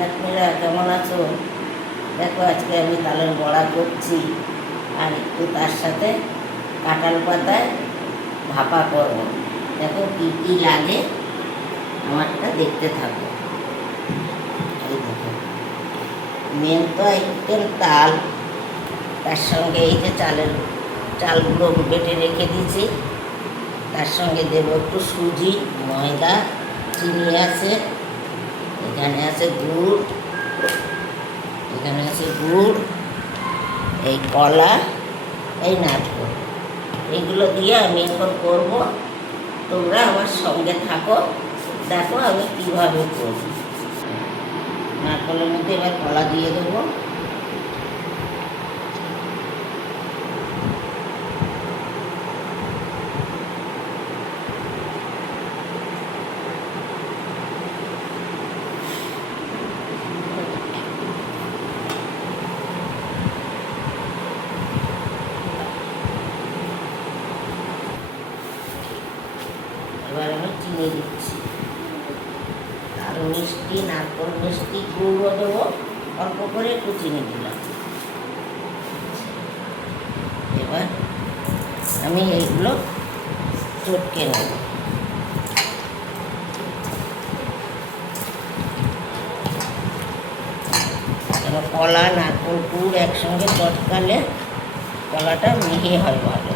নাতনিরা কেমন আছো? দেখো আজকে আমি তালের বড়া করছি আর একটু তার সাথে কাঁঠাল পাতায় ভাপা করব। দেখো কী কী লাগে আমারটা দেখতে থাকো। এই দেখো, মেন তো একটু তাল, তার সঙ্গে এই যে চালগুলো বেটে রেখে দিয়েছি, তার সঙ্গে দেবো একটু সুজি, ময়দা, চিনি আছে, এখানে আছে গুড়, এই কলা, এই নারকেল, এইগুলো দিয়ে আমি এখন করবো। তোমরা আমার সঙ্গে থাকো, দেখো আমি কীভাবে করব। নারকেলের মধ্যে এবার কলা দিয়ে দেবো। এবার আমি চিনি দিচ্ছি, আর মিষ্টি, নারকেল মিষ্টি, গুঁড়ো দেবো, অল্প করে একটু চিনি দিলাম। এবার আমি এইগুলো চটকে নেব। এবার কলা, নারকেল, গুড় একসঙ্গে চটকালে কলাটা মিহি হয় ভালো।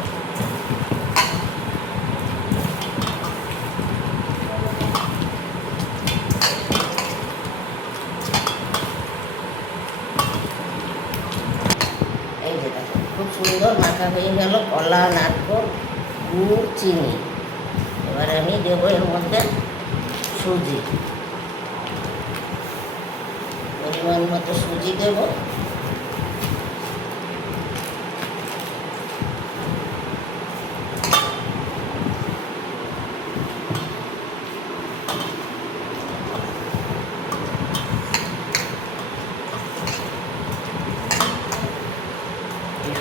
খুব সুন্দর মাখা হয়ে গেল কলা, নারকেল, গুড়, চিনি। এবার আমি দেবো এর মধ্যে সুজি, পরিমাণ মতো সুজি দেবো।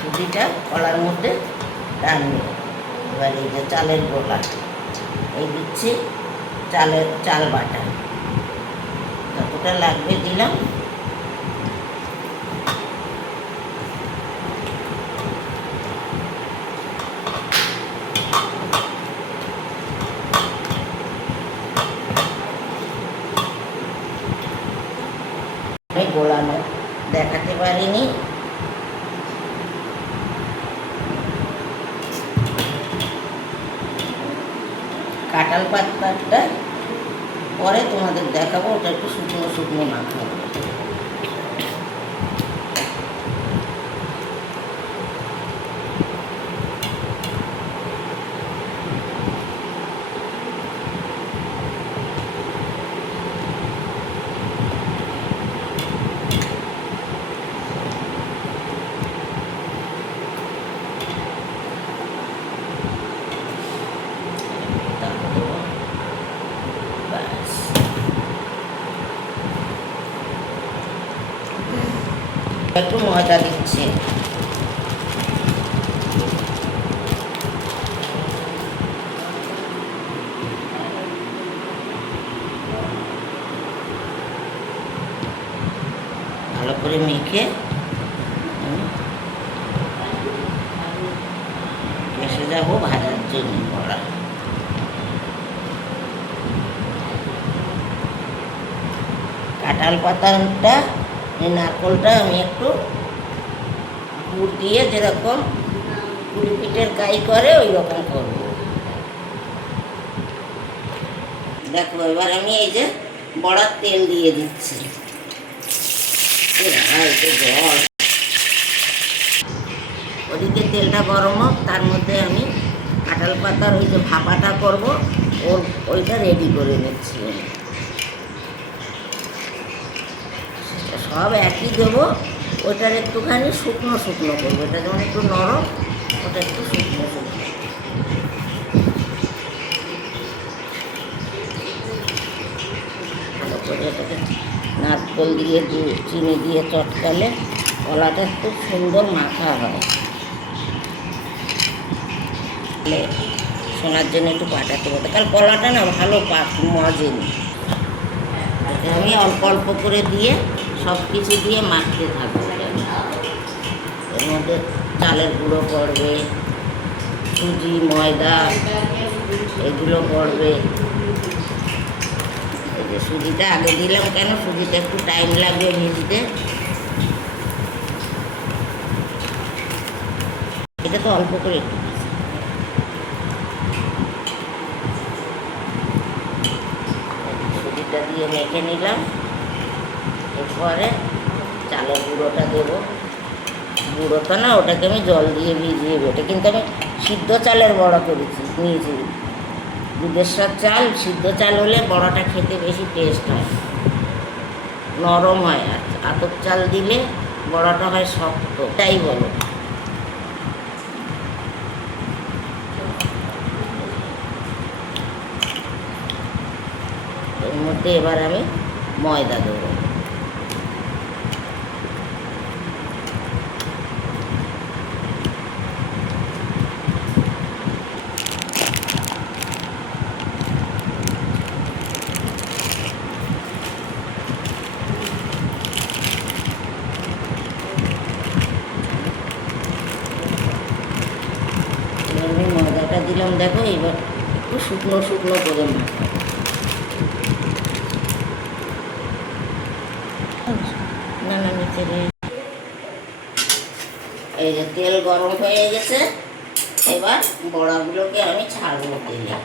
সুজিটা কলার মধ্যে টানবে। এবার এই যে চালের গোলা, এই দিচ্ছি চাল বাটা, যতটা লাগবে দিলাম। আমি গোলানো দেখাতে পারিনি। কাঁঠাল পাতাটা পরে তোমাদের দেখাবো, ওটা একটু শুকনো শুকনো মাখাবো। একটু ময়দা দিচ্ছি, ভালো করে মেখে এসে যাবো ভাজার জন্য বড়া। কাঁঠাল পাতাটা, এই নারকেলটা আমি একটু গুড় দিয়ে যেরকম পুরি পিঠের কাই করে ওই রকম করবো। দেখো এবার আমি এই যে বড়ার তেল দিয়ে দিচ্ছি। জল, ওদিকে তেলটা গরম হোক, তার মধ্যে আমি কাঁঠাল পাতার ওই যে ভাপাটা করবো, ওইটা রেডি করে নিচ্ছি। সব একই দেবো, ওটার একটুখানি শুকনো শুকনো করবো। এটা যেমন একটু নরম, ওটা একটু শুকনো শুকনো। ভালো করে এটাকে নারকেল দিয়ে চিনি দিয়ে চটকালে কলাটা খুব সুন্দর মাখা হয়। শোনার জন্য একটু পাটাতে হতো, কারণ কলাটা না ভালো মজেনি। আমি অল্প অল্প করে দিয়ে সব কিছু দিয়ে মাখতে থাকবো। এর মধ্যে চালের গুঁড়ো পড়বে, সুজি, ময়দা এগুলো পড়বে। এই যে সুজিটা আগে দিলাম কেন, সুজিটা একটু টাইম লাগবে ভিজতে। এটা তো অল্প করে একটু সুজিটা দিয়ে মেখে নিলাম। এরপরে চালের গুঁড়োটা দেবো। গুঁড়োটা না, ওটাকে আমি জল দিয়ে ভিজিয়ে, ওটা কিন্তু আমি সিদ্ধ চালের বড়া করেছি নিয়েছি। দুধেশ্বর চাল, সিদ্ধ চাল হলে বড়াটা খেতে বেশি টেস্ট হয়, নরম হয়। আর আতপ চাল দিলে বড়াটা হয় শক্ত, তাই বলো। এর মধ্যে এবার আমি ময়দা দেবো। আমি ময়দাটা দিলাম, দেখো এবার একটু শুকনো শুকনো করে মাখাবো। না না, নিচে এই যে তেল গরম হয়ে গেছে, এবার বড়াগুলোকে আমি ছাড়বো তেলে।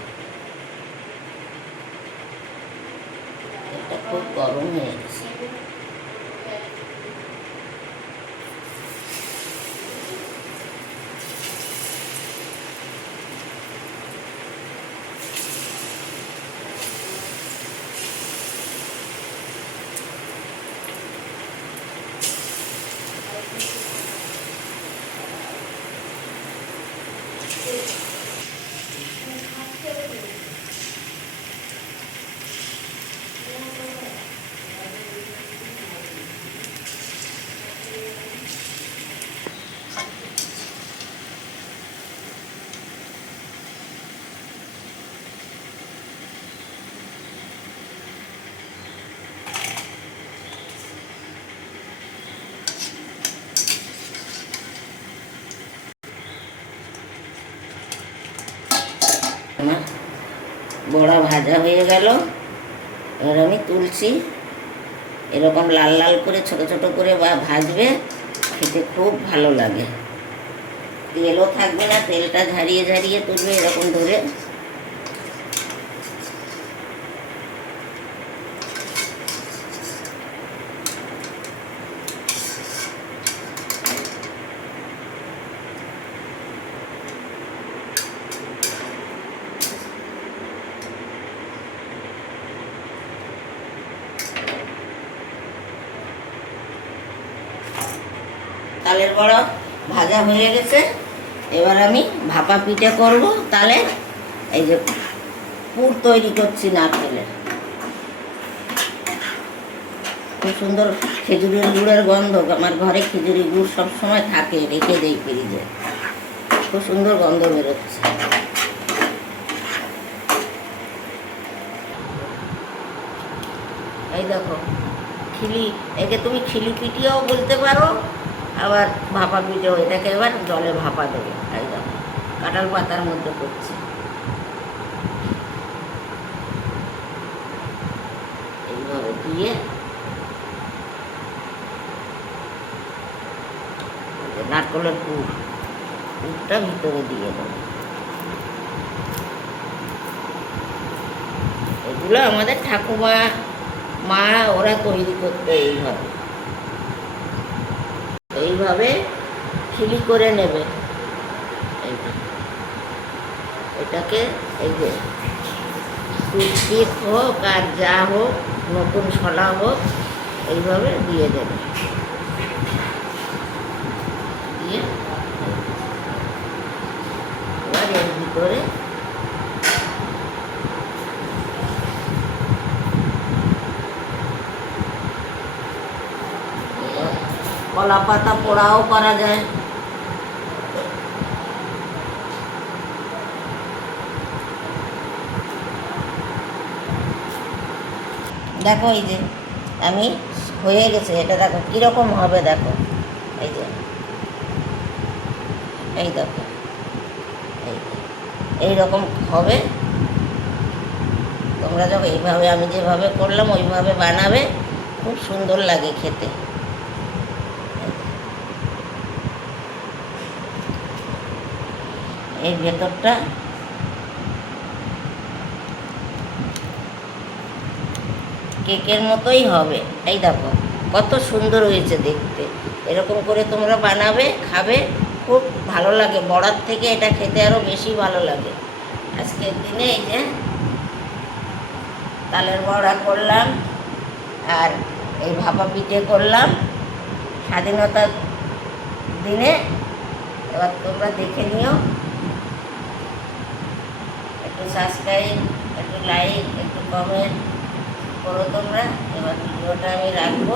এটা খুব গরম হয়ে গেছে। আমার বড়া ভাজা হয়ে গেল, এবার আমি তুলছি। এরকম লাল লাল করে ছোট ছোট করে ভাজবে, খেতে খুব ভালো লাগে। তেলও থাকবে না, তেলটা ঝারিয়ে ঝারিয়ে তুলবে এরকম ধরে। তালের বড়া ভাজা হয়ে গেছে, এবার আমি ভাপা পিঠে করব। তাহলে এই যে পুর তৈরি করছি নারকেলের, খুব সুন্দর খেজুরের গুড়ের গন্ধ। আমার ঘরে খেজুরি গুড় সবসময় থাকে, রেখে দেই ফ্রিজে, খুব সুন্দর গন্ধ বেরোচ্ছে। এই দেখো খিলি, একে তুমি খিলি পিঠিও বলতে পারো, আবার ভাপা পিঠেও। এটাকে এবার জলে ভাপা দেবে। এই দেখো কাঁঠাল পাতার মধ্যে করছি, এইভাবে দিয়ে নারকেলের পুরটা ভিতরে দিয়ে দেবো। এগুলো আমাদের ঠাকুমা, মা, ওরা তৈরি করতে এইভাবে এইভাবে খিলি করে নেবে। এটাকে এই যে টুথপিক হোক আর যা হোক, নতুন ছলা হোক, এইভাবে দিয়ে দেবে। দিয়ে এবার এর ভিতরে কলা পাতা পোড়াও করা যায়। দেখো এই যে আমি হয়ে গেছে, এটা দেখো কীরকম হবে, দেখো এই যে, এই দেখো এই এইরকম হবে। তোমরা যখন এইভাবে আমি যেভাবে করলাম ওইভাবে বানাবে, খুব সুন্দর লাগে খেতে। এই ভেতরটা কেকের মতোই হবে। এই দেখো কত সুন্দর হয়েছে দেখতে। এরকম করে তোমরা বানাবে, খাবে, খুব ভালো লাগে। বড়ার থেকে এটা খেতে আরও বেশি ভালো লাগে। আজকের দিনে এই যে তালের বড়া করলাম আর এই ভাপা পিঠে করলাম স্বাধীনতার দিনে। এবার তোমরা দেখে নিও, একটু সাবস্ক্রাইব, একটু লাইক, একটু কমেন্ট করো তোমরা। এবার ভিডিওটা আমি রাখবো।